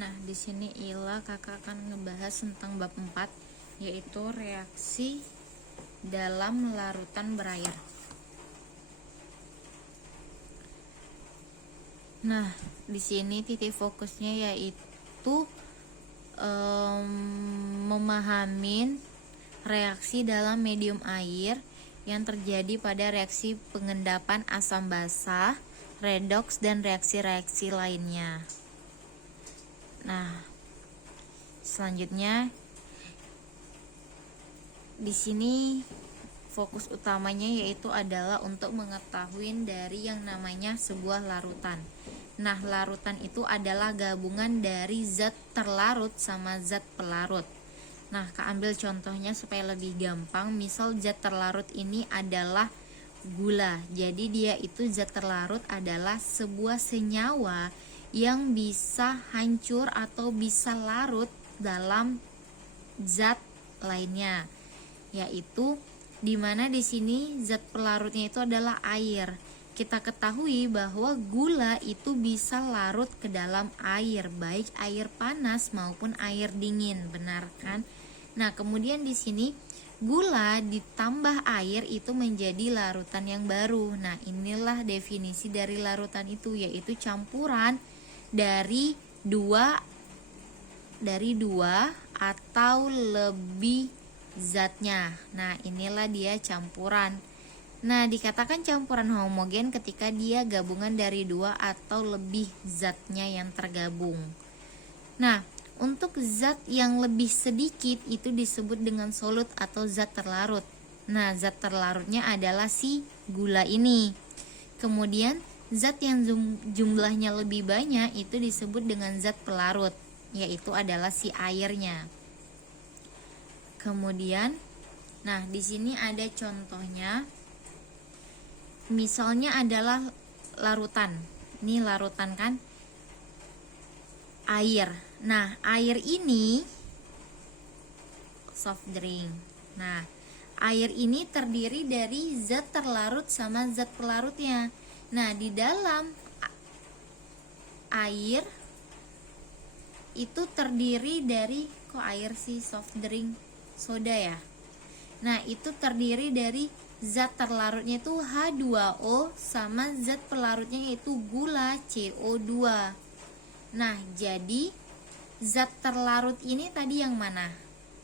Nah, di sini Ila kakak akan ngebahas tentang bab 4, yaitu reaksi dalam larutan berair. Nah, di sini titik fokusnya yaitu memahamin reaksi dalam medium air yang terjadi pada reaksi pengendapan asam basa, redoks, dan reaksi-reaksi lainnya. Nah, selanjutnya di sini fokus utamanya yaitu adalah untuk mengetahui dari yang namanya sebuah larutan. Nah, larutan itu adalah gabungan dari zat terlarut sama zat pelarut. Nah, Kak ambil contohnya supaya lebih gampang. Misal zat terlarut ini adalah gula. Jadi dia itu zat terlarut adalah sebuah senyawa yang bisa hancur atau bisa larut dalam zat lainnya, yaitu dimana di sini zat pelarutnya itu adalah air. Kita ketahui bahwa gula itu bisa larut ke dalam air, baik air panas maupun air dingin, benar kan? Nah, kemudian di sini gula ditambah air itu menjadi larutan yang baru. Nah, inilah definisi dari larutan itu, yaitu campuran dari dua atau lebih zatnya. Nah, inilah dia campuran. Nah, dikatakan campuran homogen ketika dia gabungan dari dua atau lebih zatnya yang tergabung. Nah, untuk zat yang lebih sedikit itu disebut dengan solut atau zat terlarut. Nah, zat terlarutnya adalah si gula ini. Kemudian zat yang jumlahnya lebih banyak itu disebut dengan zat pelarut, yaitu adalah si airnya. Kemudian, nah di sini ada contohnya. Misalnya adalah larutan. Ini larutan kan? Air. Nah, air ini soft drink. Nah, air ini terdiri dari zat terlarut sama zat pelarutnya. Nah, di dalam air itu terdiri dari, kok air sih, soft drink, soda ya. Nah, itu terdiri dari zat terlarutnya itu H2O sama zat pelarutnya yaitu gula CO2. Nah, jadi zat terlarut ini tadi yang mana?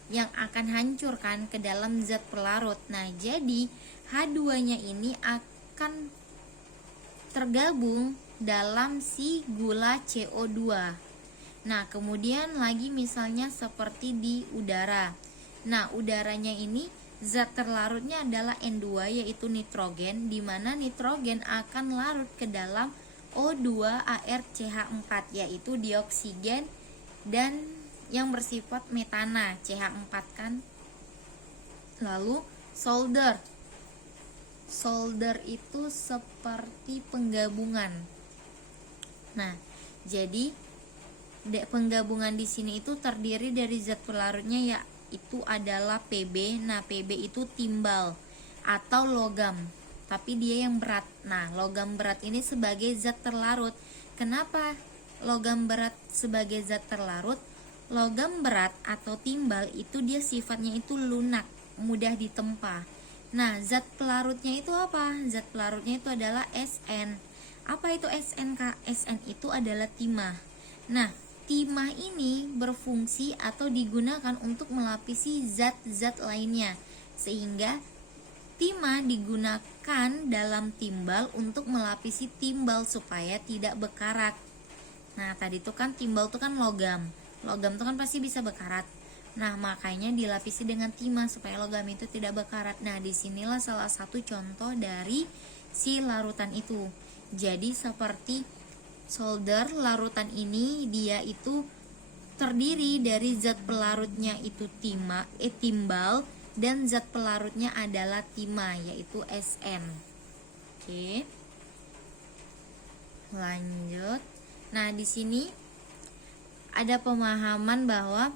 Yang akan hancurkan ke dalam zat pelarut. Nah, jadi H2-nya ini akan tergabung dalam si gula CO2. Nah, kemudian lagi misalnya seperti di udara. Nah, udaranya ini zat terlarutnya adalah N2 yaitu nitrogen, di mana nitrogen akan larut ke dalam O2ArCH4 yaitu dioksigen dan yang bersifat metana, CH4 kan. Lalu solder. Solder itu seperti penggabungan. Nah, jadi penggabungan di sini itu terdiri dari zat pelarutnya yaitu adalah Pb. Nah, Pb itu timbal atau logam, tapi dia yang berat. Nah, logam berat ini sebagai zat terlarut. Kenapa logam berat sebagai zat terlarut? Logam berat atau timbal itu dia sifatnya itu lunak, mudah ditempa. Nah, zat pelarutnya itu apa? Zat pelarutnya itu adalah Sn. Apa itu Sn, Kak? Sn itu adalah timah. Nah, timah ini berfungsi atau digunakan untuk melapisi zat-zat lainnya, sehingga timah digunakan dalam timbal untuk melapisi timbal supaya tidak bekarat. Nah, tadi itu kan timbal itu kan logam. Logam itu kan pasti bisa bekarat. Nah, makanya dilapisi dengan timah supaya logam itu tidak bekarat. Nah, disinilah salah satu contoh dari si larutan itu. Jadi seperti solder, larutan ini dia itu terdiri dari zat pelarutnya itu timbal dan zat pelarutnya adalah timah yaitu Sn. Oke. Lanjut. Nah, di sini ada pemahaman bahwa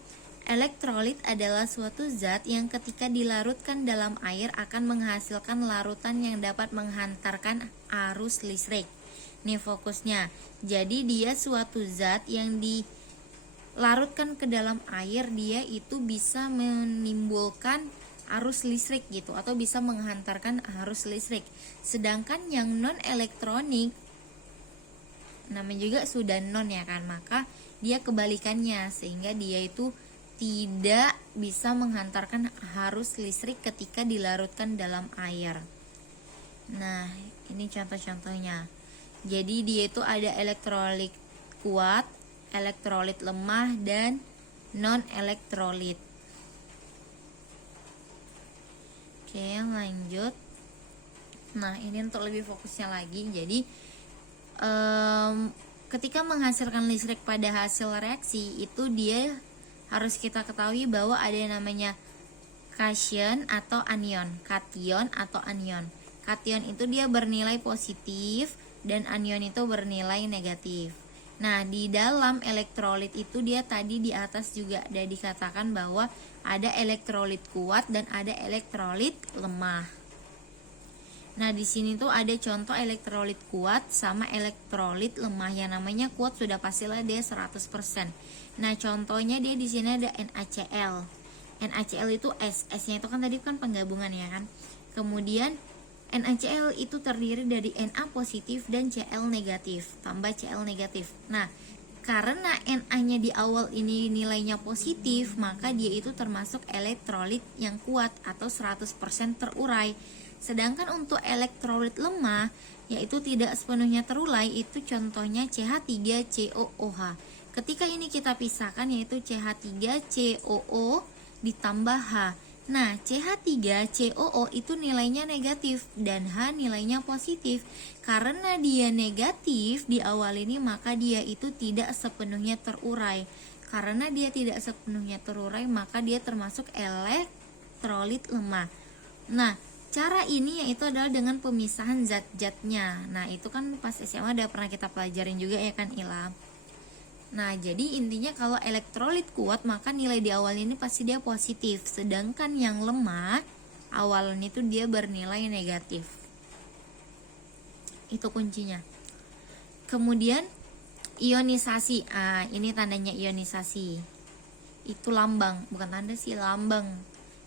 elektrolit adalah suatu zat yang ketika dilarutkan dalam air akan menghasilkan larutan yang dapat menghantarkan arus listrik. Nih fokusnya. Jadi dia suatu zat yang larutkan ke dalam air, dia itu bisa menimbulkan arus listrik gitu, atau bisa menghantarkan arus listrik. Sedangkan yang non elektronik, namanya juga sudah non ya kan, maka dia kebalikannya, sehingga dia itu tidak bisa menghantarkan arus listrik ketika dilarutkan dalam air. Nah, ini contoh-contohnya. Jadi dia itu ada elektrolit kuat, elektrolit lemah, dan non elektrolit. Oke, lanjut. Nah, ini untuk lebih fokusnya lagi. Jadi ketika menghasilkan listrik pada hasil reaksi itu, dia harus kita ketahui bahwa ada yang namanya cation atau anion, kation atau anion. Kation itu dia bernilai positif dan anion itu bernilai negatif. Nah, di dalam elektrolit itu dia tadi di atas juga ada dikatakan bahwa ada elektrolit kuat dan ada elektrolit lemah. Nah, di sini tuh ada contoh elektrolit kuat sama elektrolit lemah. Yang namanya kuat sudah pastilah dia 100%. Nah, contohnya dia di sini ada NaCl. NaCl itu S-nya itu kan tadi kan penggabungan ya kan. Kemudian NaCl itu terdiri dari Na positif dan Cl negatif, tambah Cl negatif. Nah, karena Na-nya di awal ini nilainya positif, maka dia itu termasuk elektrolit yang kuat atau 100% terurai. Sedangkan untuk elektrolit lemah, yaitu tidak sepenuhnya terurai, itu contohnya CH3COOH. Ketika ini kita pisahkan, yaitu CH3COO ditambah H. Nah, CH3COO itu nilainya negatif dan H nilainya positif. Karena dia negatif di awal ini, maka dia itu tidak sepenuhnya terurai. Karena dia tidak sepenuhnya terurai, maka dia termasuk elektrolit lemah. Nah, cara ini yaitu adalah dengan pemisahan zat-zatnya. Nah, itu kan pas SMA udah pernah kita pelajarin juga ya kan, Ilham. Nah, jadi intinya kalau elektrolit kuat, maka nilai di awal ini pasti dia positif. Sedangkan yang lemah, awalnya itu dia bernilai negatif. Itu kuncinya. Kemudian ionisasi. Ini tandanya ionisasi. Itu lambang, bukan tanda sih, lambang.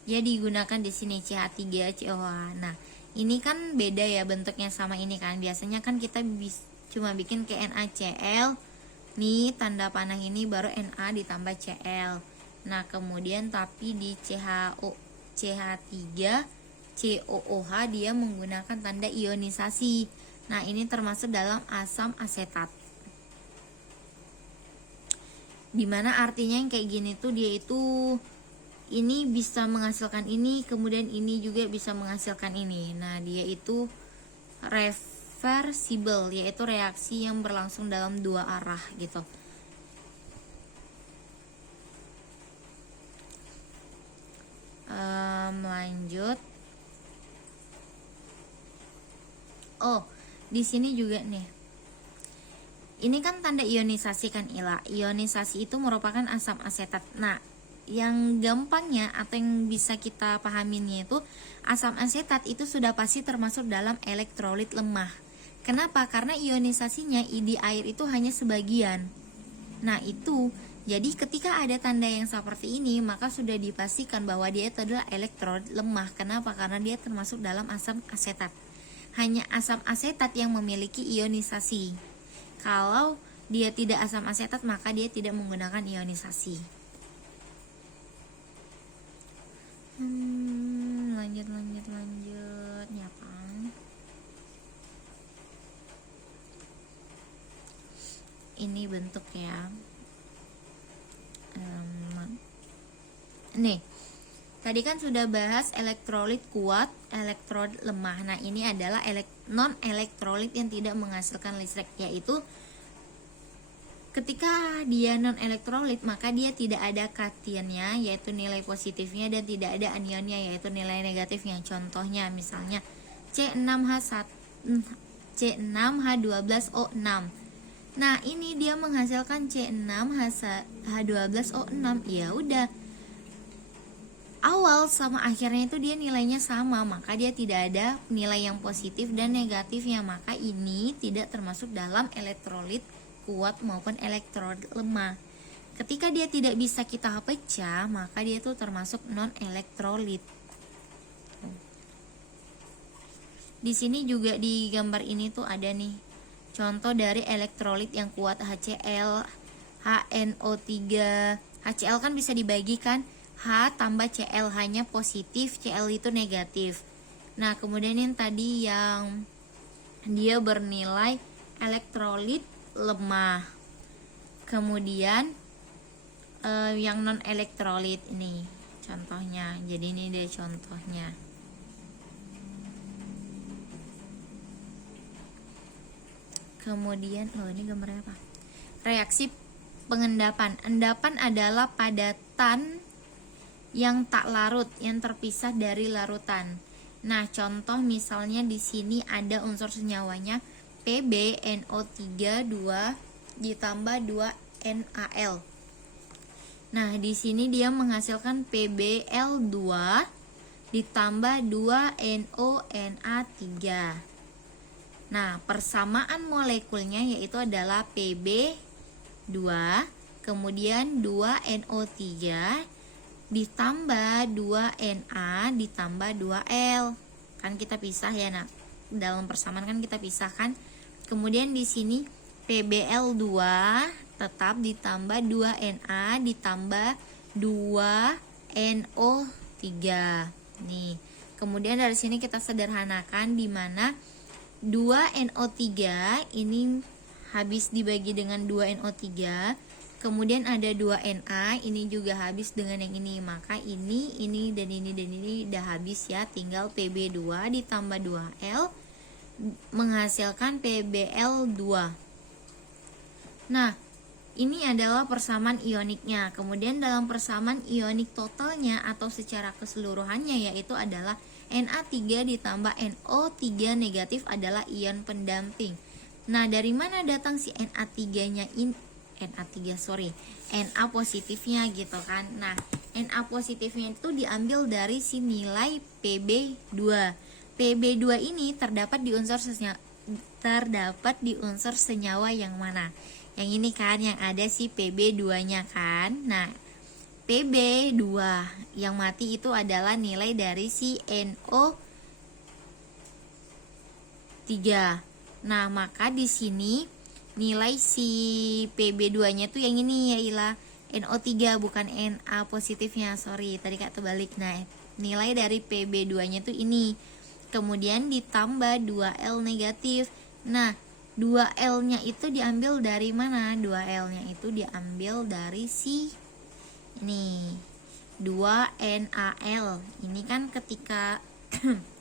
Ya digunakan di sini CH3COH. Nah, ini kan beda ya bentuknya sama ini kan. Biasanya kan kita cuma bikin ke NaCl. Nih tanda panah ini baru Na ditambah Cl. Nah, kemudian tapi di CH3COOH dia menggunakan tanda ionisasi. Nah, ini termasuk dalam asam asetat. Dimana artinya yang kayak gini tuh dia itu ini bisa menghasilkan ini, kemudian ini juga bisa menghasilkan ini. Nah, dia itu reversible, yaitu reaksi yang berlangsung dalam dua arah gitu. Lanjut. Di sini juga nih. Ini kan tanda ionisasi kan, Ila. Ionisasi itu merupakan asam asetat. Nah, yang gampangnya atau yang bisa kita pahaminnya itu asam asetat itu sudah pasti termasuk dalam elektrolit lemah. Kenapa? Karena ionisasinya di air itu hanya sebagian. Nah, itu jadi ketika ada tanda yang seperti ini, maka sudah dipastikan bahwa dia itu adalah elektrolit lemah. Kenapa? Karena dia termasuk dalam asam asetat. Hanya asam asetat yang memiliki ionisasi. Kalau dia tidak asam asetat, maka dia tidak menggunakan ionisasi. Lanjut nyapang. Ini bentuk ya. Nih, tadi kan sudah bahas elektrolit kuat, elektrolit lemah. Nah, ini adalah non elektrolit yang tidak menghasilkan listrik, yaitu ketika dia non elektrolit maka dia tidak ada kationnya, yaitu nilai positifnya, dan tidak ada anionnya, yaitu nilai negatifnya. Contohnya misalnya C6H12O6. Nah, ini dia menghasilkan C6H12O6. Ya udah, awal sama akhirnya itu dia nilainya sama, maka dia tidak ada nilai yang positif dan negatifnya, maka ini tidak termasuk dalam elektrolit kuat maupun elektrolit lemah. Ketika dia tidak bisa kita pecah, maka dia tuh termasuk non elektrolit. Di sini juga di gambar ini tuh ada nih contoh dari elektrolit yang kuat, HCl, HNO3. HCl kan bisa dibagikan H tambah Cl, H-nya positif, Cl itu negatif. Nah, kemudian yang tadi yang dia bernilai elektrolit lemah. Kemudian yang non elektrolit ini contohnya. Jadi ini deh contohnya. Kemudian ini gambarnya apa? Reaksi pengendapan. Endapan adalah padatan yang tak larut, yang terpisah dari larutan. Nah, contoh misalnya di sini ada unsur senyawanya PbNO3 2 ditambah 2 NaL. Nah, di sini dia menghasilkan PbL2 ditambah 2 NONa3. Nah, persamaan molekulnya yaitu adalah Pb2 kemudian 2 NO3 ditambah 2Na ditambah 2L. Kan kita pisah ya, nak. Dalam persamaan kan kita pisahkan. Kemudian di sini PbL2 tetap ditambah 2Na ditambah 2NO3. Nih. Kemudian dari sini kita sederhanakan di mana 2NO3 ini habis dibagi dengan 2NO3. Kemudian ada 2Na, ini juga habis dengan yang ini. Maka ini dan ini udah habis ya. Tinggal Pb2 ditambah 2L menghasilkan PbL2. Nah, ini adalah persamaan ioniknya. Kemudian dalam persamaan ionik totalnya atau secara keseluruhannya yaitu adalah Na3 ditambah NO3 negatif adalah ion pendamping. Nah, dari mana datang si Na3-nya ini? Na positifnya gitu kan. Nah, Na positifnya itu diambil dari si nilai Pb2. Pb2 ini terdapat di unsur senyawa yang mana? Yang ini kan, yang ada si Pb2-nya kan. Nah, Pb2 yang mati itu adalah nilai dari si NO3. Nah, maka di sini nilai si Pb2-nya tuh yang ini ya Ila, NO3 bukan Na positifnya, sorry tadi Kak terbalik. Nah, nilai dari Pb2-nya tuh ini. Kemudian ditambah 2L negatif. Nah, 2L-nya itu diambil dari mana? 2L-nya itu diambil dari si ini 2NaL. Ini kan ketika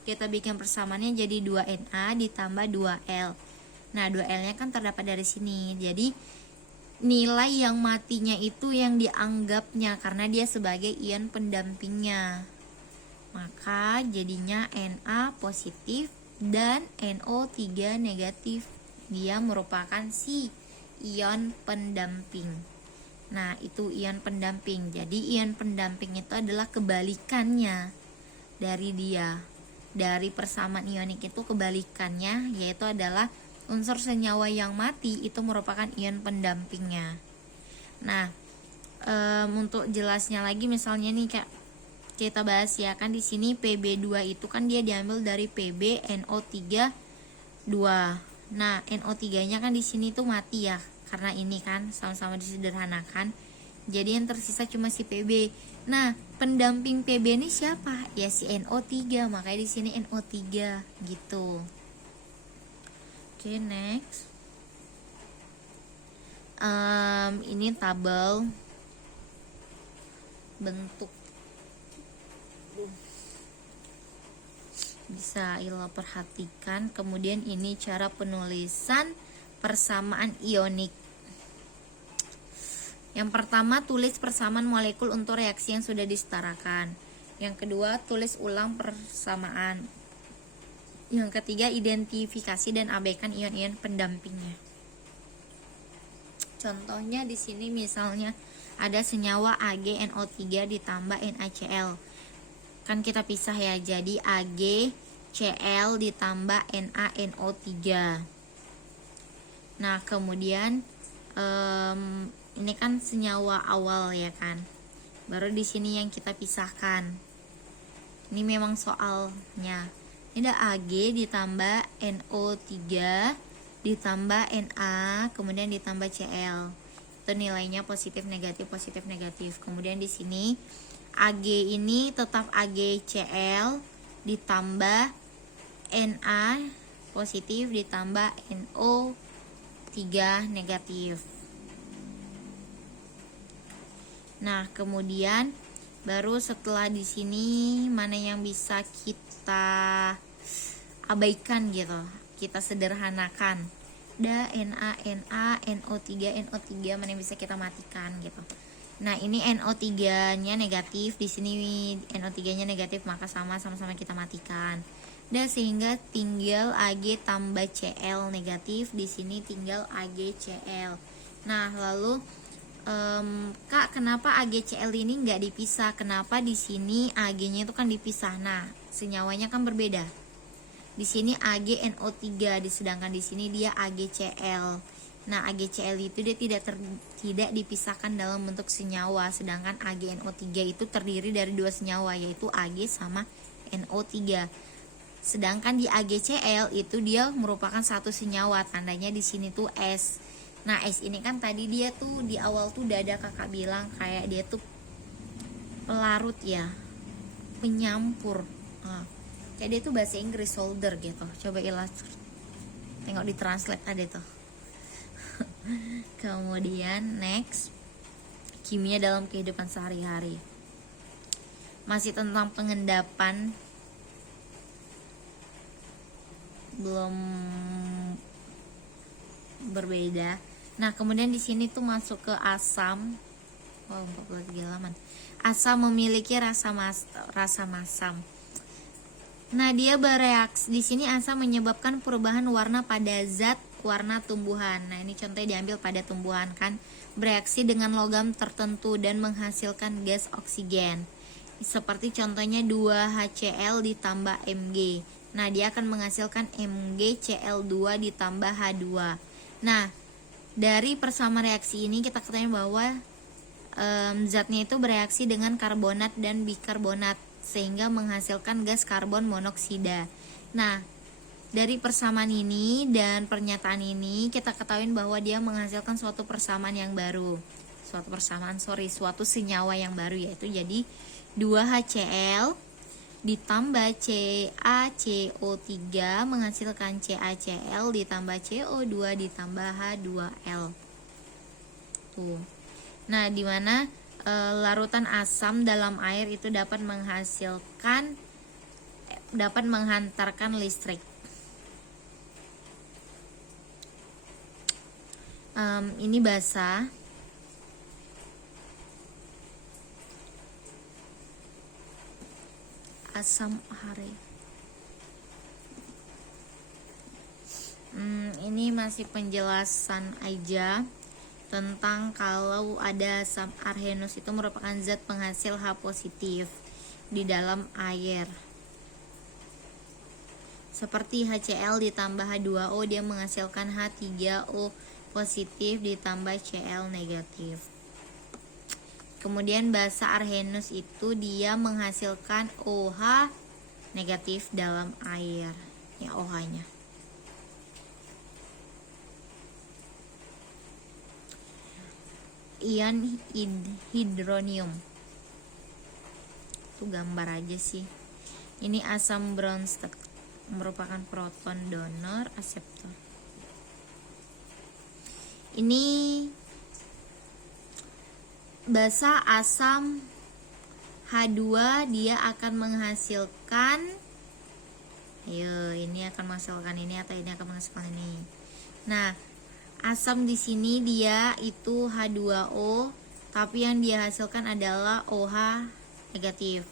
kita bikin persamaannya jadi 2Na ditambah 2L. Nah, 2L-nya kan terdapat dari sini. Jadi nilai yang matinya itu yang dianggapnya karena dia sebagai ion pendampingnya. Maka jadinya Na positif dan NO3 negatif. Dia merupakan si ion pendamping. Nah, itu ion pendamping. Jadi ion pendamping itu adalah kebalikannya dari dia. Dari persamaan ionik itu kebalikannya yaitu adalah unsur senyawa yang mati itu merupakan ion pendampingnya. Nah, untuk jelasnya lagi misalnya nih Kak, kita bahas ya kan di sini Pb2 itu kan dia diambil dari PbNO3 2. Nah, NO3-nya kan di sini tuh mati ya. Karena ini kan sama-sama disederhanakan. Jadi yang tersisa cuma si Pb. Nah, pendamping Pb ini siapa? Ya si NO3. Makanya di sini NO3 gitu. Oke, next. Ini tabel bentuk. Bisa Ila perhatikan. Kemudian ini cara penulisan persamaan ionik. Yang pertama, tulis persamaan molekul untuk reaksi yang sudah disetarakan. Yang kedua, tulis ulang persamaan. Yang ketiga, identifikasi dan abaikan ion-ion pendampingnya. Contohnya di sini misalnya ada senyawa AgNO3 ditambah NaCl. Kan kita pisah ya, jadi AgCl ditambah NaNO3. Nah, kemudian Ini kan senyawa awal ya kan. Baru di sini yang kita pisahkan. Ini memang soalnya. Ini ada Ag ditambah NO3 ditambah Na kemudian ditambah Cl. Itu nilainya positif negatif. Kemudian di sini Ag ini tetap AgCl ditambah Na positif ditambah NO3 negatif. Nah, kemudian baru setelah di sini mana yang bisa kita abaikan gitu, kita sederhanakan. Da Na, NO3 mana yang bisa kita matikan gitu. Nah, ini NO3-nya negatif, di sini NO3-nya negatif, maka sama-sama kita matikan. Dan sehingga tinggal Ag tambah Cl negatif, di sini tinggal AgCl. Nah, lalu Kak, kenapa AgCl ini nggak dipisah? Kenapa di sini Ag-nya itu kan dipisah? Nah, senyawanya kan berbeda. Di sini AgNO3, sedangkan di sini dia AgCl. Nah, AgCl itu dia tidak dipisahkan dalam bentuk senyawa, sedangkan AgNO3 itu terdiri dari dua senyawa, yaitu Ag sama NO3. Sedangkan di AgCl itu dia merupakan satu senyawa, tandanya di sini tuh S. Nah, S ini kan tadi dia tuh di awal tuh udah ada kakak bilang kayak dia tuh pelarut ya, penyampur. Nah, kayak dia tuh bahasa Inggris solder gitu. Coba tengok di translate ada tuh. Kemudian next, kimia dalam kehidupan sehari-hari. Masih tentang pengendapan, belum berbeda. Nah, kemudian di sini tuh masuk ke asam. 43 halaman. Asam memiliki rasa masam. Nah, dia bereaksi. Di sini asam menyebabkan perubahan warna pada zat warna tumbuhan. Nah, ini contohnya diambil pada tumbuhan kan. Bereaksi dengan logam tertentu dan menghasilkan gas oksigen. Seperti contohnya 2HCl ditambah Mg. Nah, dia akan menghasilkan MgCl2 ditambah H2. Nah, dari persamaan reaksi ini kita ketahui bahwa zatnya itu bereaksi dengan karbonat dan bikarbonat sehingga menghasilkan gas karbon monoksida. Nah, dari persamaan ini dan pernyataan ini kita ketahui bahwa dia menghasilkan suatu persamaan yang baru. Suatu senyawa yang baru, yaitu jadi 2HCl ditambah CaCO3 menghasilkan CaCl ditambah CO2 ditambah H2L. Tuh. Nah, dimana larutan asam dalam air itu dapat menghantarkan listrik. Ini basah. Asam are. Ini masih penjelasan aja tentang kalau ada asam arsenus itu merupakan zat penghasil H positif di dalam air. Seperti HCl ditambah H2O, dia menghasilkan H3O positif ditambah Cl negatif. Kemudian basa arsenus itu dia menghasilkan OH negatif dalam air. Ya, OH-nya. Ion hidronium. Itu gambar aja sih. Ini asam Bronsted merupakan proton donor akseptor. Ini basa asam H2, dia akan menghasilkan ini akan menghasilkan ini atau ini akan menghasilkan ini. Nah, asam di sini dia itu H2O, tapi yang dia hasilkan adalah OH negatif.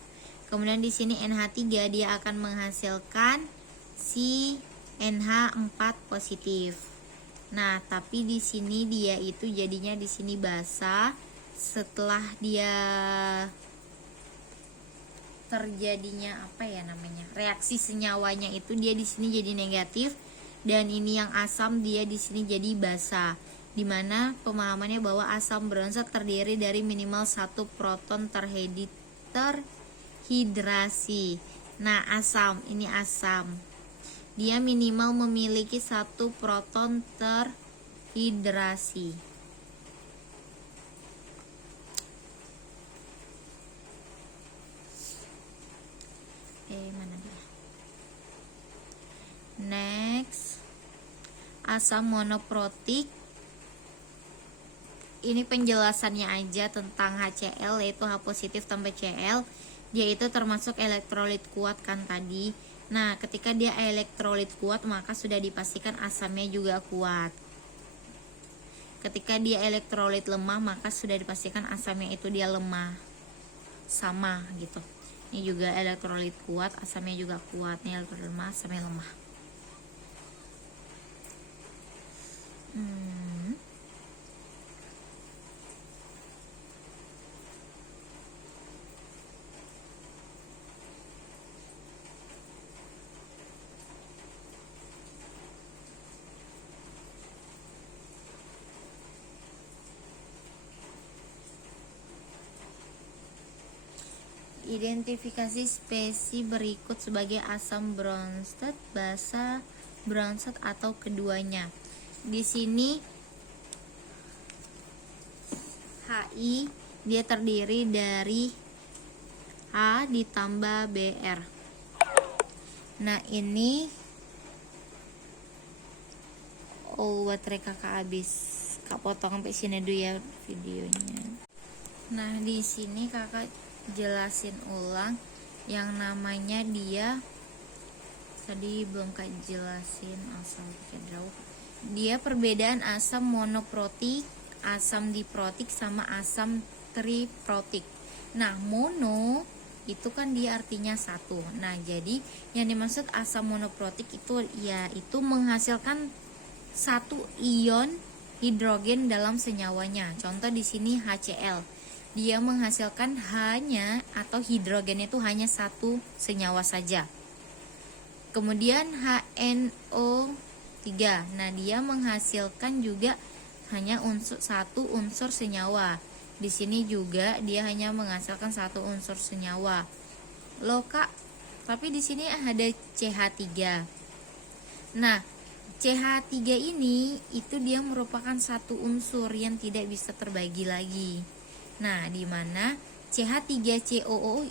Kemudian di sini NH3 dia akan menghasilkan si NH4 positif. Nah, tapi di sini dia itu jadinya di sini basa. Setelah dia terjadinya reaksi senyawanya itu dia di sini jadi negatif, dan ini yang asam dia di sini jadi basa. dimana pemahamannya bahwa asam bronset terdiri dari minimal 1 proton terhidrasi. Nah, ini asam. Dia minimal memiliki 1 proton terhidrasi. Mana dia? Next, asam monoprotik. Ini penjelasannya aja tentang HCl, yaitu H positif tambah Cl. Dia itu termasuk elektrolit kuat kan tadi. Nah, ketika dia elektrolit kuat, maka sudah dipastikan asamnya juga kuat. Ketika dia elektrolit lemah, maka sudah dipastikan asamnya itu dia lemah. Sama gitu. Ini juga elektrolit kuat, asamnya juga kuat. Ini elektrolit lemah, asamnya lemah. Identifikasi spesies berikut sebagai asam bronset, basa bronset atau keduanya. Di sini HI dia terdiri dari H ditambah Br. Nah, ini baterai kakak habis. Kak potong sampai sini dulu ya videonya. Nah, di sini kakak jelasin ulang yang namanya dia tadi belum kak jelasin asam jauh. Dia perbedaan asam monoprotik, asam diprotik sama asam triprotik. Nah, mono itu kan dia artinya satu. Nah, jadi yang dimaksud asam monoprotik itu yaitu menghasilkan satu ion hidrogen dalam senyawanya. Contoh di sini HCl. Dia menghasilkan hanya atau hidrogen itu hanya satu senyawa saja. Kemudian HNO3. Nah, dia menghasilkan juga hanya satu unsur senyawa. Di sini juga dia hanya menghasilkan satu unsur senyawa. Loh Kak, tapi di sini ada CH3. Nah, CH3 ini itu dia merupakan satu unsur yang tidak bisa terbagi lagi. Nah, di mana CH3COO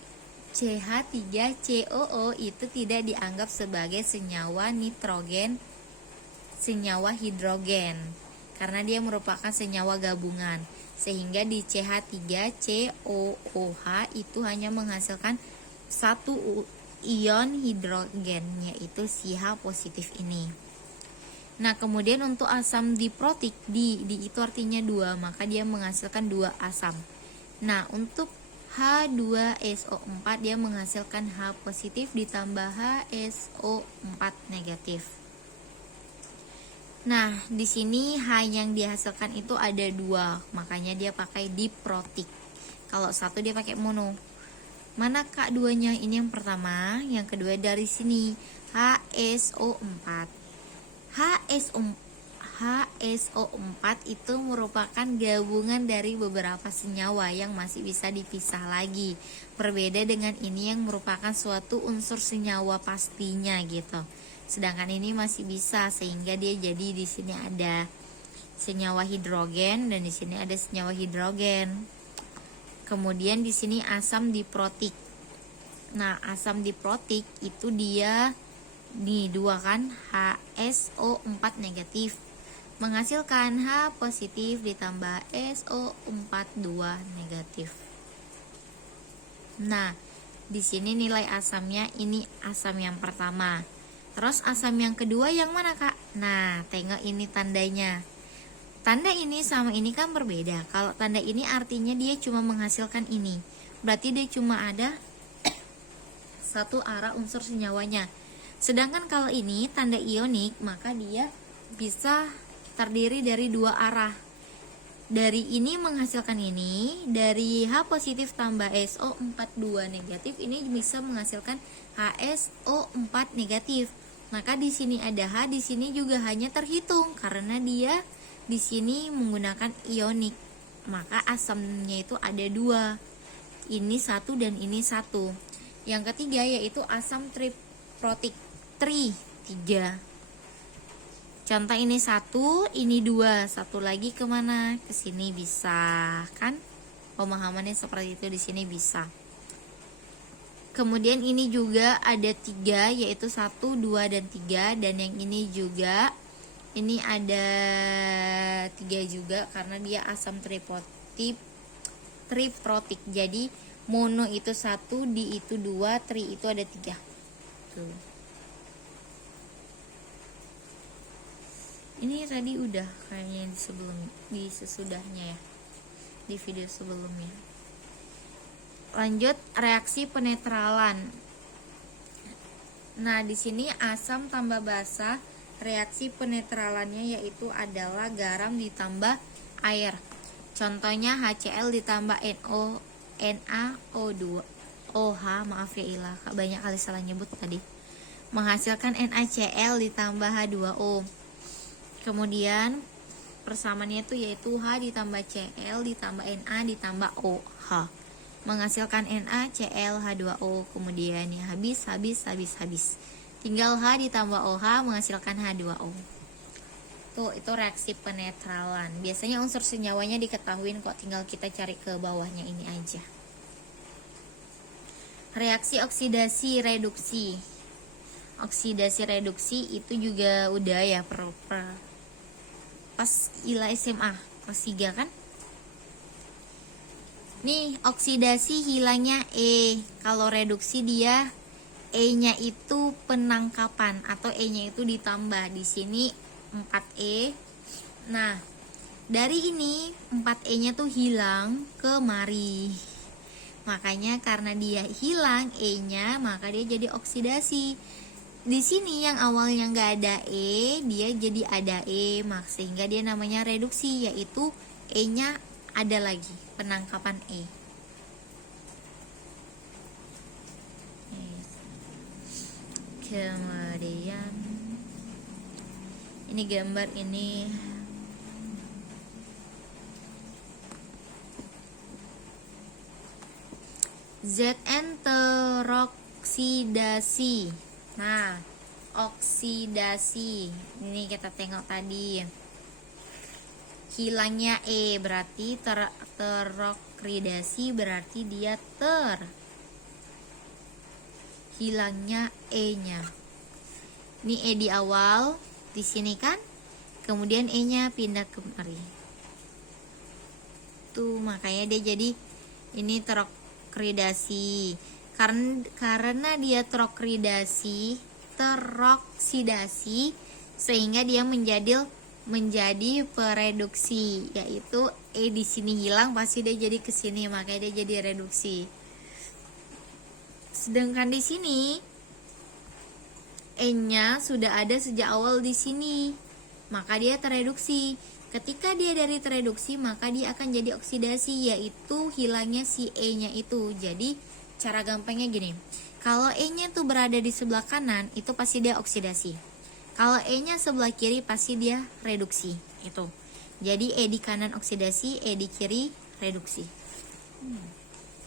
itu tidak dianggap sebagai senyawa nitrogen, senyawa hidrogen, karena dia merupakan senyawa gabungan. Sehingga di CH3COOH itu hanya menghasilkan satu ion hidrogen, yaitu si H positif ini. Nah, kemudian untuk asam diprotik, di itu artinya 2, maka dia menghasilkan 2 asam. Nah, untuk H2SO4 dia menghasilkan H positif ditambah HSO4 negatif. Nah, di sini H yang dihasilkan itu ada 2, makanya dia pakai diprotik. Kalau satu dia pakai mono. Mana Kak duanya? Ini yang pertama, yang kedua dari sini HSO4. HSO4 itu merupakan gabungan dari beberapa senyawa yang masih bisa dipisah lagi. Berbeda dengan ini yang merupakan suatu unsur senyawa pastinya gitu. Sedangkan ini masih bisa, sehingga dia jadi di sini ada senyawa hidrogen dan di sini ada senyawa hidrogen. Kemudian di sini asam diprotik. Nah, asam diprotik itu dia di 2 kan, HSO4 negatif menghasilkan H positif ditambah SO42 negatif. Nah, di sini nilai asamnya ini asam yang pertama. Terus asam yang kedua yang mana Kak? Nah, tengok ini tandanya. Tanda ini sama ini kan berbeda. Kalau tanda ini artinya dia cuma menghasilkan ini. Berarti dia cuma ada satu arah unsur senyawanya. Sedangkan kalau ini tanda ionik, maka dia bisa terdiri dari 2 arah. Dari ini menghasilkan ini, dari H positif tambah SO42 negatif ini bisa menghasilkan HSO4 negatif. Maka di sini ada H, di sini juga hanya terhitung karena dia di sini menggunakan ionik, maka asamnya itu ada 2. Ini 1 dan ini 1. Yang ketiga yaitu asam triprotik 3. Contoh ini 1, ini 2. Satu lagi kemana? Ke sini bisa, kan? Pemahamannya seperti itu, di sini bisa. Kemudian ini juga ada 3, yaitu 1, 2, dan 3. Dan yang ini juga, ini ada 3 juga karena dia asam triprotik. Jadi mono itu 1, di itu 2, tri itu ada 3. Tuh. Ini tadi udah kayaknya di sesudahnya ya, di video sebelumnya. Lanjut reaksi penetralan. Nah, di sini asam tambah basa, reaksi penetralannya yaitu adalah garam ditambah air. Contohnya HCl ditambah NaO2 OH, maaf ya ilah, banyak kali salah nyebut tadi. Menghasilkan NaCl ditambah H2O. Kemudian persamaannya itu yaitu H ditambah Cl ditambah Na ditambah OH, menghasilkan NaCl H2O. Kemudian ya habis. Tinggal H ditambah OH menghasilkan H2O. Tuh, itu reaksi penetralan. Biasanya unsur senyawanya diketahuin kok, tinggal kita cari ke bawahnya ini aja. Reaksi oksidasi reduksi. Oksidasi reduksi itu juga udah ya pas ILA SMA kelas 3 kan. Nih, oksidasi hilangnya E. Kalau reduksi dia E-nya itu penangkapan atau E-nya itu ditambah. Di sini 4E. Nah, dari ini 4E-nya tuh hilang kemari. Makanya karena dia hilang E-nya, maka dia jadi oksidasi. Di sini yang awalnya nggak ada E, dia jadi ada E, sehingga dia namanya reduksi, yaitu E-nya ada lagi, penangkapan E. Kemudian ini gambar ini Zn teroksidasi. Nah, oksidasi ini kita tengok tadi, hilangnya E berarti teroksidasi berarti dia hilangnya E-nya. Ini E di awal di sini kan, kemudian E-nya pindah kemari. Tuh, makanya dia jadi ini teroksidasi. Karena dia teroksidasi sehingga dia menjadi pereduksi, yaitu E di sini hilang pasti dia jadi ke sini, makanya dia jadi reduksi. Sedangkan di sini E-nya sudah ada sejak awal di sini, maka dia tereduksi. Ketika dia dari tereduksi, maka dia akan jadi oksidasi, yaitu hilangnya si E-nya itu. Jadi cara gampangnya gini, kalau E-nya tuh berada di sebelah kanan, itu pasti dia oksidasi. Kalau E-nya sebelah kiri, pasti dia reduksi. Itu. Jadi E di kanan oksidasi, E di kiri reduksi.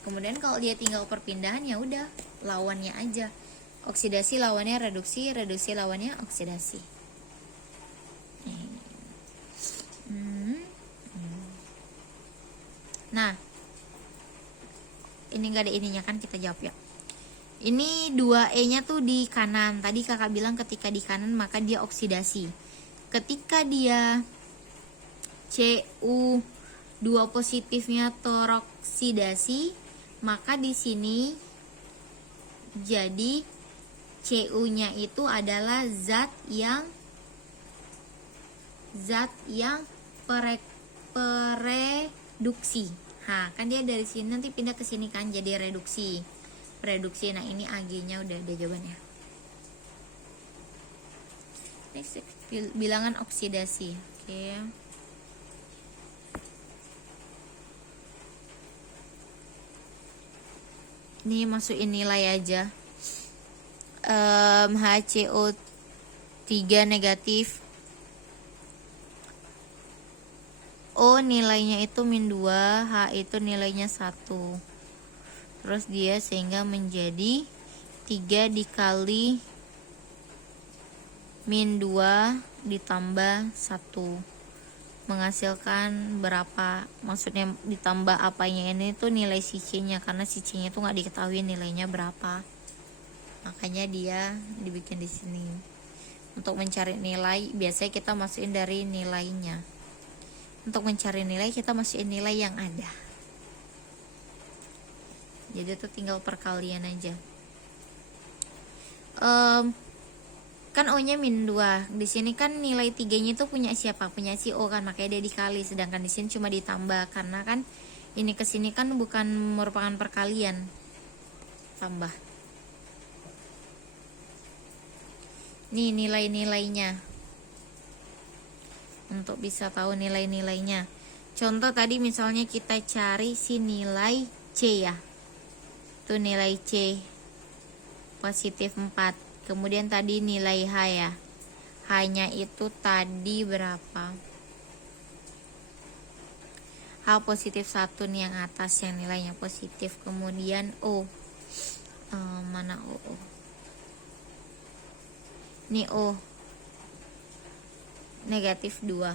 Kemudian kalau dia tinggal perpindahan, ya udah lawannya aja. Oksidasi lawannya reduksi, reduksi lawannya oksidasi. Nah, ini gak ada ininya kan, kita jawab ya. Ini 2E-nya tuh di kanan. Tadi kakak bilang ketika di kanan maka dia oksidasi. Ketika dia Cu2 positifnya teroksidasi, maka di sini jadi Cu-nya itu adalah zat yang pereduksi. Nah, kan dia dari sini nanti pindah ke sini kan, jadi reduksi. Nah ini Ag-nya udah ada jawabannya. Next, bilangan oksidasi. Oke. Ini masukin nilai aja. HCO3 negatif O nilainya itu min 2, H itu nilainya 1. Terus dia sehingga menjadi 3 dikali min 2 ditambah 1 menghasilkan berapa, maksudnya ditambah apanya ini tuh nilai si C-nya, karena si C-nya itu nggak diketahui nilainya berapa, makanya dia dibikin di sini. Untuk mencari nilai biasanya kita masukin dari nilainya. Untuk mencari nilai kita masukin nilai yang ada, jadi itu tinggal perkalian aja. Kan O-nya min 2. Di sini kan nilai 3-nya itu punya siapa? Punya si O kan, makanya dia dikali. Sedangkan di sini cuma ditambah karena kan ini ke sini kan bukan merupakan perkalian. Tambah. Nih nilai-nilainya. Untuk bisa tahu nilai-nilainya. Contoh tadi misalnya kita cari si nilai C ya. Itu nilai C positif 4. Kemudian tadi nilai H ya. H-nya itu tadi berapa? H positif 1 nih yang atas yang nilainya positif. Kemudian O. Mana O? Ini O. Negatif 2.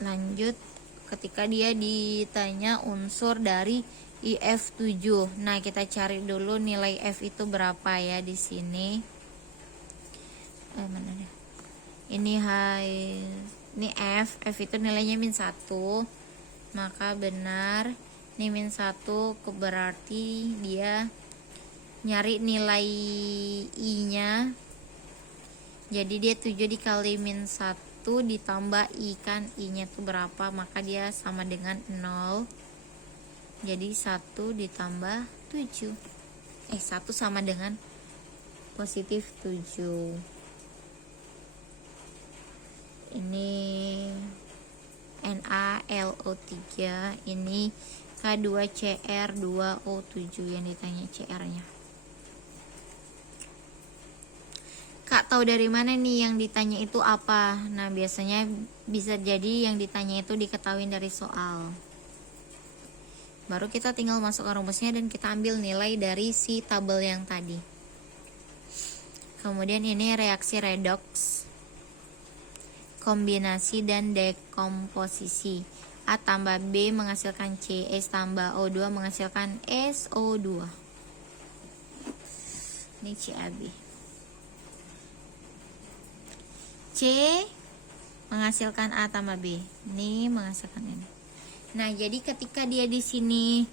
Lanjut. Ketika dia ditanya unsur dari IF7. Nah, kita cari dulu nilai F itu berapa ya di sini. Mana deh? Ini F itu nilainya min 1. Maka benar ini min 1 berarti dia nyari nilai I-nya. Jadi dia 7 dikali min 1 ditambah I, kan I-nya tuh berapa, maka dia sama dengan 0. Jadi 1 ditambah 7. 1 sama dengan positif 7. Ini NaLO3, ini K2Cr2O7 yang ditanya CR-nya. Kak, tahu dari mana nih yang ditanya itu apa? Nah, biasanya bisa jadi yang ditanya itu diketahui dari soal. Baru kita tinggal masukkan rumusnya dan kita ambil nilai dari si tabel yang tadi. Kemudian ini reaksi redoks, kombinasi dan dekomposisi. A tambah B menghasilkan C, S tambah O2 menghasilkan SO2. Ini CAB. C menghasilkan A tambah B. Ini menghasilkan ini. Nah, jadi ketika dia di sini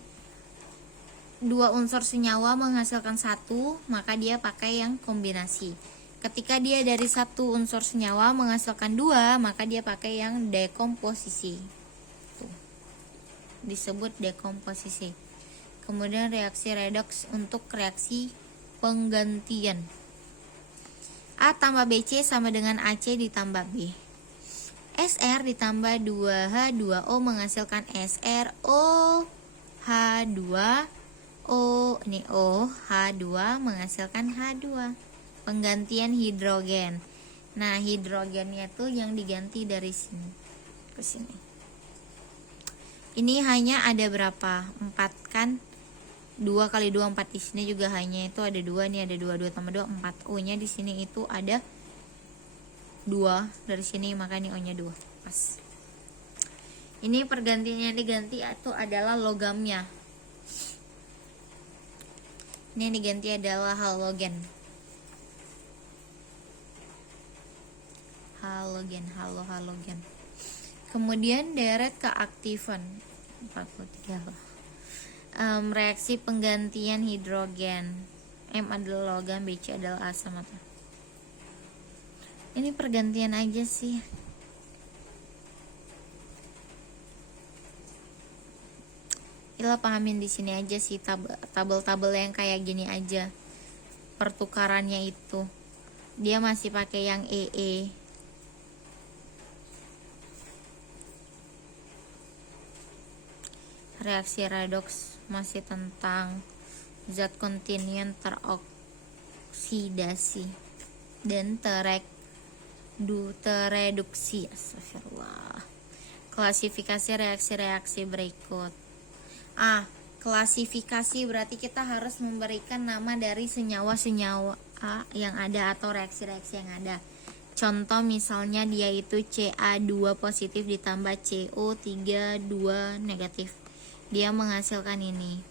dua unsur senyawa menghasilkan satu, maka dia pakai yang kombinasi. Ketika dia dari satu unsur senyawa menghasilkan dua, maka dia pakai yang dekomposisi. Tuh. Disebut dekomposisi. Kemudian reaksi redoks untuk reaksi penggantian. A tambah BC sama dengan AC ditambah B. SR ditambah 2H2O menghasilkan SRO H2O. Ini O H2 menghasilkan H2. Penggantian hidrogen. Nah, hidrogennya tuh yang diganti dari sini ke sini. Ini hanya ada berapa? 4 kan? 2 kali 2 4, di sini juga hanya itu ada 2 nih, ada 2 2 tambah 2 4. O-nya di sini itu ada 2 dari sini, maka ini O-nya 2. Pas. Ini pergantiannya diganti itu adalah logamnya. Ini yang diganti adalah halogen. Halogen. Kemudian deret keaktifan 43. Reaksi penggantian hidrogen. M adalah logam, BC adalah asam. Ini pergantian aja sih. Ila pahamin di sini aja sih, tabel-tabel yang kayak gini aja. Pertukarannya itu dia masih pakai yang EE. Reaksi redoks masih tentang zat kontinen teroksidasi dan tereduksi. Astagfirullah. Klasifikasi reaksi-reaksi berikut. Klasifikasi berarti kita harus memberikan nama dari senyawa-senyawa yang ada atau reaksi-reaksi yang ada. Contoh misalnya dia itu Ca2 positif ditambah CO32 negatif. Dia menghasilkan ini.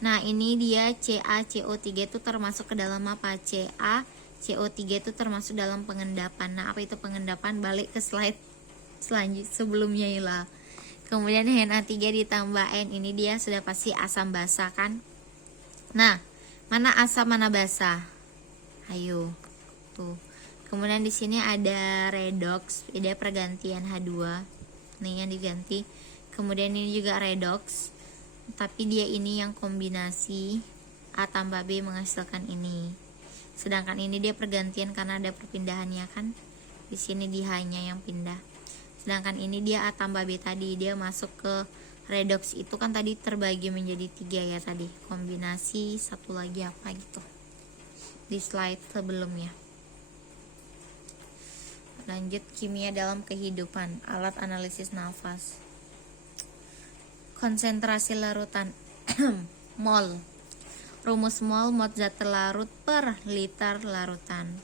Nah, ini dia CaCO3 itu termasuk ke dalam apa? CaCO3 itu termasuk dalam pengendapan. Nah, apa itu pengendapan? Balik ke slide selanjutnya sebelumnya lah. Kemudian Na3 ditambah N, ini dia sudah pasti asam basa kan? Nah, mana asam mana basa? Ayo. Tuh. Kemudian di sini ada redox, ada pergantian H2. Nih yang diganti. Kemudian ini juga redox, tapi dia ini yang kombinasi A tambah B menghasilkan ini. Sedangkan ini dia pergantian karena ada perpindahannya kan? Di sini di H-nya yang pindah. Sedangkan ini dia A tambah B tadi, dia masuk ke redox itu kan tadi terbagi menjadi 3 ya tadi. Kombinasi satu lagi apa gitu. Di slide sebelumnya. Lanjut kimia dalam kehidupan, alat analisis nafas. Konsentrasi larutan mol. Rumus mol mol zat terlarut per liter larutan.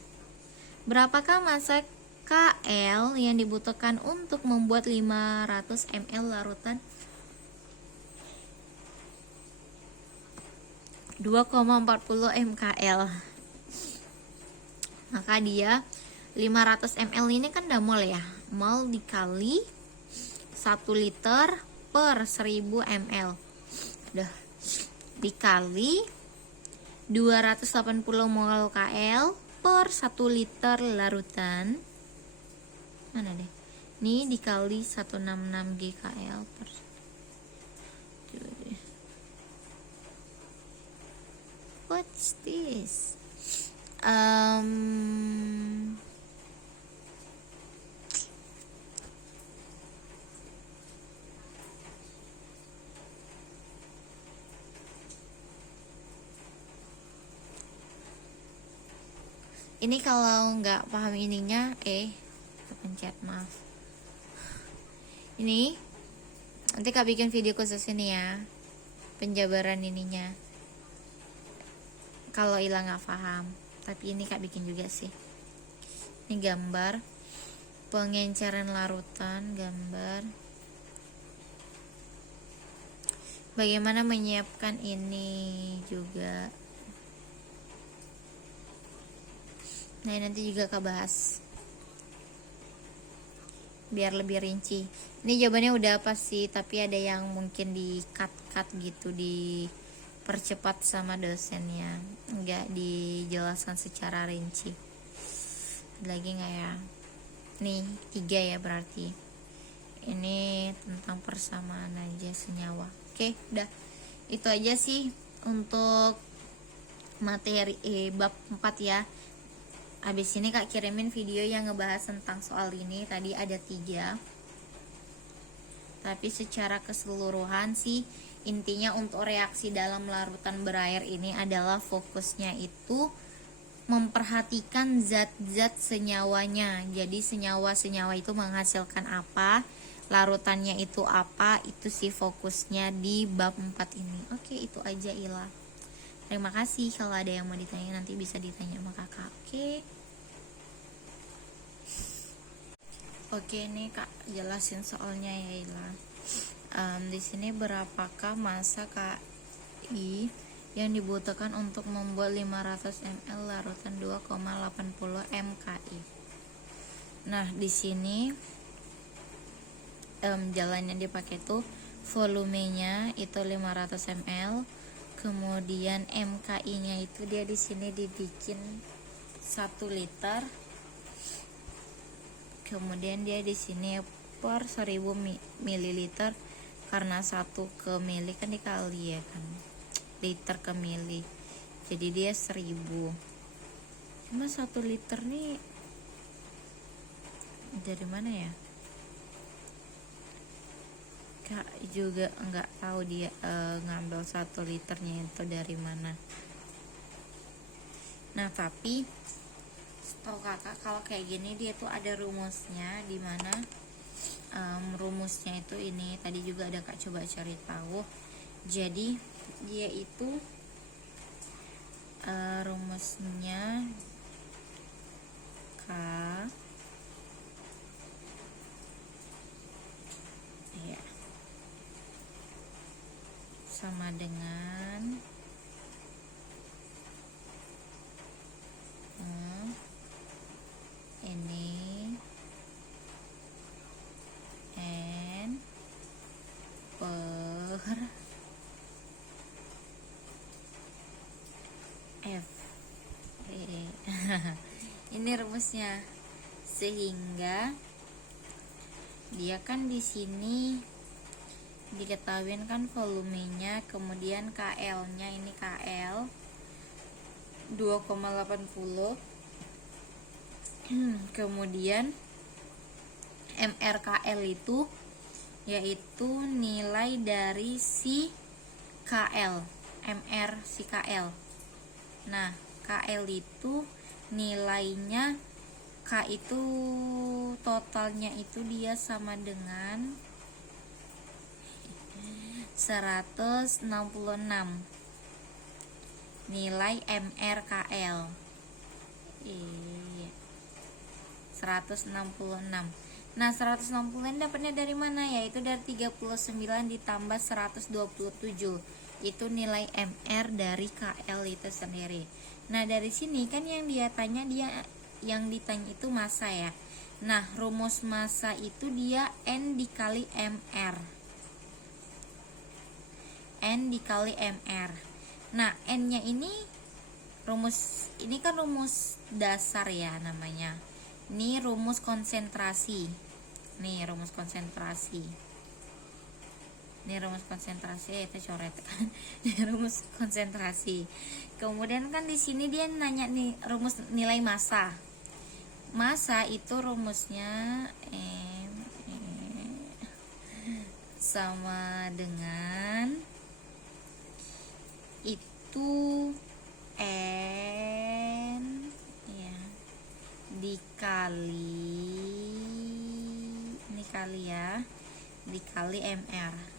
Berapakah massa KL yang dibutuhkan untuk membuat 500 ml larutan? 2,40 mkl. Maka dia 500 ml ini kan udah mol ya. Mol dikali 1 liter per 1000 ml. Udah. Dikali 280 mol KL per 1 liter larutan. Mana deh? Ini dikali 166 GKL per. What's this? Ini kalau nggak paham ininya, kepencet, maaf. Ini nanti Kak bikin video khusus ini ya, penjabaran ininya. Kalau hilang nggak paham, tapi ini Kak bikin juga sih. Ini gambar pengenceran larutan, gambar bagaimana menyiapkan ini juga. Nah, nanti juga Kak bahas biar lebih rinci. Ini jawabannya udah apa sih, tapi ada yang mungkin di cut gitu, dipercepat sama dosennya, nggak dijelaskan secara rinci. Ada lagi nggak ya? Nih 3 ya berarti. Ini tentang persamaan aja senyawa. Oke, udah itu aja sih untuk materi bab 4 ya. Habis ini Kak kirimin video yang ngebahas tentang soal ini. Tadi ada 3. Tapi secara keseluruhan sih intinya untuk reaksi dalam larutan berair ini adalah fokusnya itu memperhatikan zat-zat senyawanya. Jadi senyawa-senyawa itu menghasilkan apa, larutannya itu apa, itu sih fokusnya di bab 4 ini. Oke, itu aja Ila. Terima kasih. Kalau ada yang mau ditanya nanti bisa ditanya sama Kakak. Oke, nih Kak jelasin soalnya ya Ila. Di sini berapakah massa KI yang dibutuhkan untuk membuat 500 ml larutan 2,80 mkI. Nah, di sini jalannya dipakai tuh volumenya itu 500 ml. Kemudian MKI-nya itu dia di sini dibikin 1 liter. Kemudian dia di sini per 1000 ml karena 1 ke mili kan dikali ya kan. Liter ke mili. Jadi dia 1000. Cuma 1 liter nih dari mana ya? Kak juga nggak tahu dia ngambil 1 liternya itu dari mana. Nah, tapi setahu kakak kalau kayak gini dia tuh ada rumusnya, di mana rumusnya itu ini tadi juga ada kak coba cari tahu. Jadi dia itu rumusnya K ya sama dengan ini N per F. Ini rumusnya, sehingga dia kan di sini diketahui kan volumenya, kemudian KL-nya ini KL 2,80, kemudian MRKL itu yaitu nilai dari si KL, MR si KL. Nah, KL itu nilainya, K itu totalnya itu dia sama dengan 166 nilai MRKL. Iya, 166. Nah, 160 dapatnya dari mana? Yaitu dari 39 ditambah 127. Itu nilai MR dari KL itu sendiri. Nah, dari sini kan yang yang ditanya itu massa ya. Nah, rumus massa itu dia N dikali MR. N dikali MR. Nah, N-nya ini ini kan rumus dasar ya namanya. Ini rumus konsentrasi. Nih rumus konsentrasi. Ini rumus konsentrasi itu coret kan. Ini rumus konsentrasi. Kemudian kan di sini dia nanya nih rumus nilai massa. Massa itu rumusnya sama dengan itu N ya dikali ini kali ya dikali MR.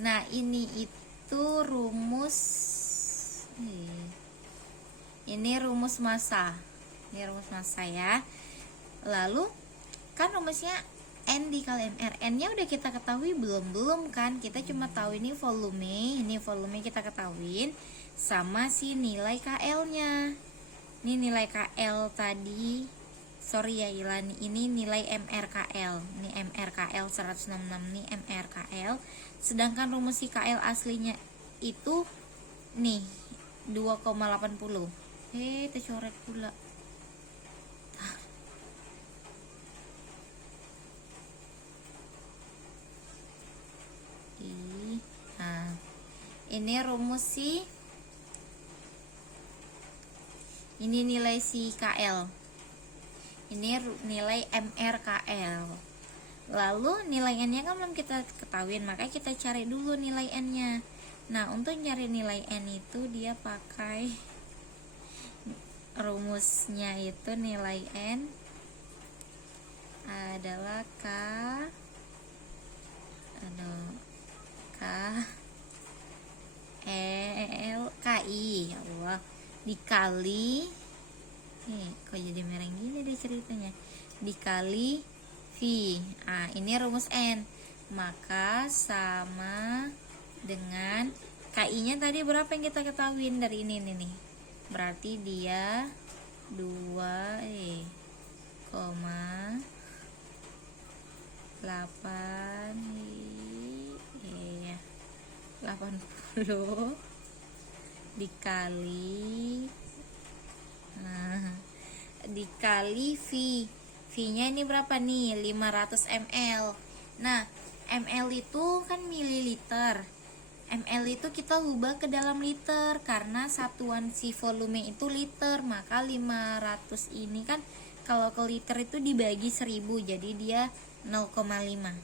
Nah, ini itu rumus massa. Ini rumus massa ya. Lalu kan rumusnya N dikali MR. N-nya udah kita ketahui belum kan? Kita cuma tahu ini volume kita ketahuin sama si nilai KL-nya. Ini nilai KL tadi. Sorry ya Ilan, ini nilai MRKL. Ini MRKL 166, nih MRKL. Sedangkan rumus si KL aslinya itu nih 2,80. Tercoret pula. Nah, ini rumus ini nilai si KL. Ini nilai MRKL. Lalu nilai N-nya kan belum kita ketahuin, makanya kita cari dulu nilai N-nya. Nah, untuk cari nilai N itu dia pakai rumusnya itu nilai N adalah KI ya Allah dikali kok jadi mereng gini deh ceritanya, dikali V. Ini rumus N, maka sama dengan KI nya tadi berapa yang kita ketahuin dari ini nih, berarti dia 2,80 dikali V. V-nya ini berapa nih? 500 ml. Nah, ml itu kan mililiter. ml itu kita ubah ke dalam liter karena satuan si volume itu liter, maka 500 ini kan kalau ke liter itu dibagi 1000, jadi dia 0,5.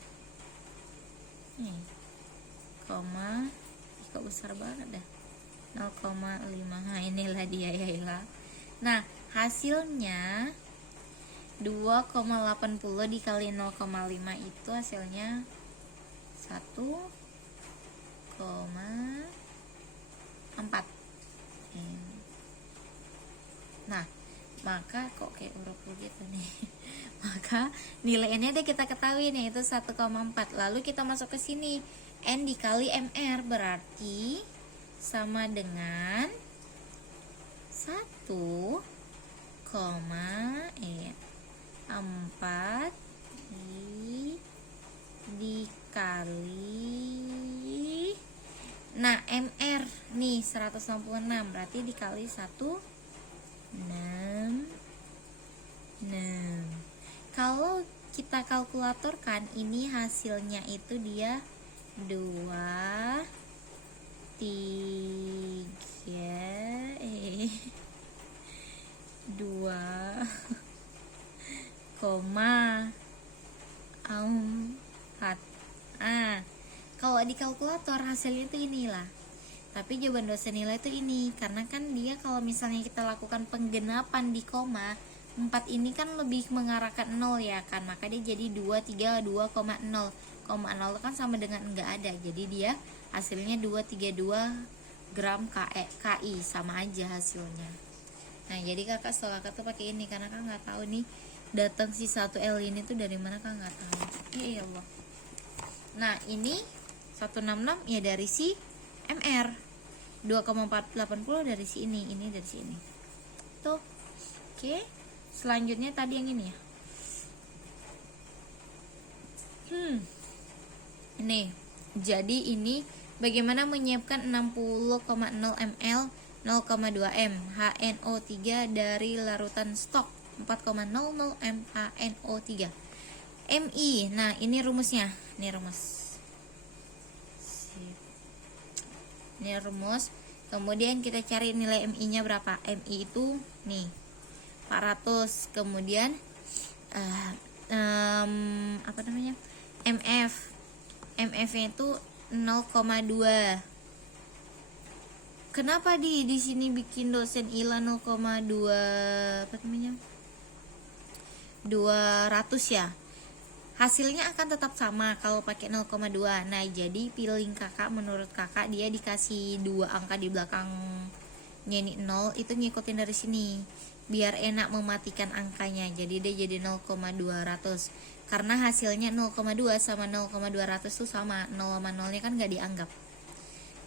kok besar banget dah, 0,5. Nah inilah dia ya Ila. Nah hasilnya 2,80 dikali 0,5 itu hasilnya 1,4. Nah maka kok kayak huruf gitu nih maka nilainya deh kita ketahui nih itu 1,4. Lalu kita masuk ke sini, N dikali MR berarti sama dengan 1,4 dikali, nah MR nih 166 berarti dikali 1,6. Kalau kita kalkulatorkan ini hasilnya itu dia 2 koma 4. Kalau di kalkulator hasilnya itu inilah. Tapi jawaban dosen nilai itu ini, karena kan dia kalau misalnya kita lakukan penggenapan di koma 4 ini kan lebih mengarahkan 0 ya kan, maka dia jadi 232,0. Koma 0 kan sama dengan enggak ada, jadi dia hasilnya 232 gram KI, sama aja hasilnya. Nah jadi kakak setelah kakak tuh pakai ini karena kakak nggak tahu nih datang si 1L ini tuh dari mana, kakak nggak tahu. Ya Allah. Nah ini 166 ya dari si MR, 2,480 dari si ini dari sini tuh. Oke, selanjutnya tadi yang ini ya. Ini jadi ini bagaimana menyiapkan 60,0 ml 0,2 m HNO3 dari larutan stok 4,00 m HNO3 MI. Nah ini rumusnya, ini rumus. Kemudian kita cari nilai MI nya berapa. MI itu nih 400. Kemudian apa namanya, MF nya itu 0,2. Kenapa di sini bikin dosen Ila 0,2 apa namanya 200 ya? Hasilnya akan tetap sama kalau pakai 0,2. Nah jadi feeling kakak, menurut kakak dia dikasih 2 angka di belakangnya ini 0, itu ngikutin dari sini biar enak mematikan angkanya. Jadi dia jadi 0,200 karena hasilnya 0,2 sama 0,200 tuh sama, 0 sama 0 nya kan gak dianggap.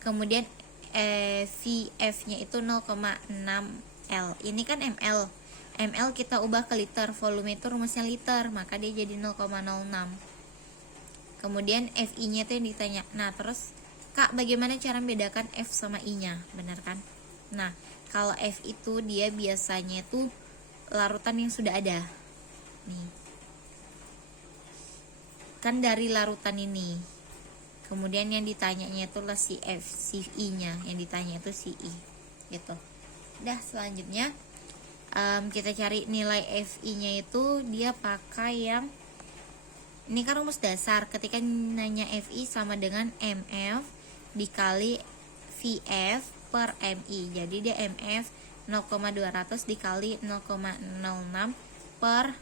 Kemudian VF nya itu 0,6 L, ini kan ml kita ubah ke liter, volume itu rumusnya liter, maka dia jadi 0,06. Kemudian FI nya itu yang ditanya. Nah terus kak bagaimana cara membedakan F sama I nya, benar kan? Nah kalau F itu dia biasanya itu larutan yang sudah ada nih kan, dari larutan ini. Kemudian yang ditanyanya itu lah si F, si I nya yang ditanya itu si I gitu. Udah selanjutnya kita cari nilai FI nya itu dia pakai yang ini kan rumus dasar. Ketika nanya FI sama dengan MF dikali VF per MI. Jadi dia MF 0,200 dikali 0,06 per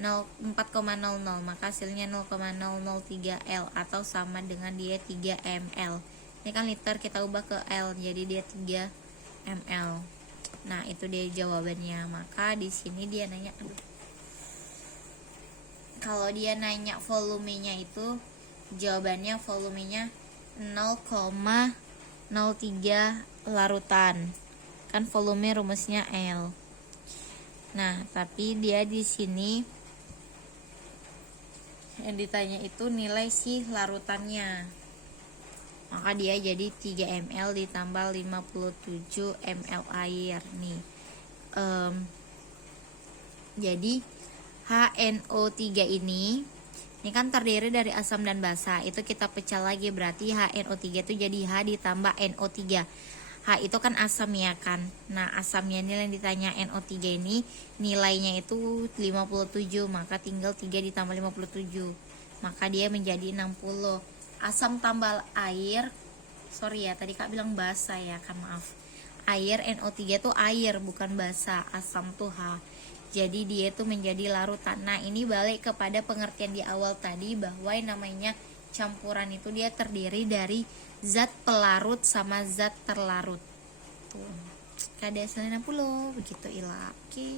4,00, maka hasilnya 0,003 L atau sama dengan dia 3 ml. Ini kan liter kita ubah ke L, jadi dia 3 ml. Nah itu dia jawabannya. Maka di sini dia nanya, kalau dia nanya volumenya itu jawabannya volumenya 0,03 larutan. Kan volume rumusnya L. Nah tapi dia di sini yang ditanya itu nilai si larutannya, maka dia jadi 3 ml ditambah 57 ml air nih. Jadi HNO3 ini kan terdiri dari asam dan basa. Itu kita pecah lagi, berarti HNO3 itu jadi H ditambah NO3. H itu kan asam ya kan. Nah asamnya ini yang ditanya, NO3 ini nilainya itu 57, maka tinggal 3 ditambah 57, maka dia menjadi 60. asam tambah air, sorry ya tadi kak bilang basa ya kan, maaf. Air, NO3 tuh air bukan basa, asam tuh H, jadi dia tuh menjadi larutan. Nah ini balik kepada pengertian di awal tadi bahwa yang namanya campuran itu dia terdiri dari zat pelarut sama zat terlarut tuh. Kada 90 begitu Ila. Oke.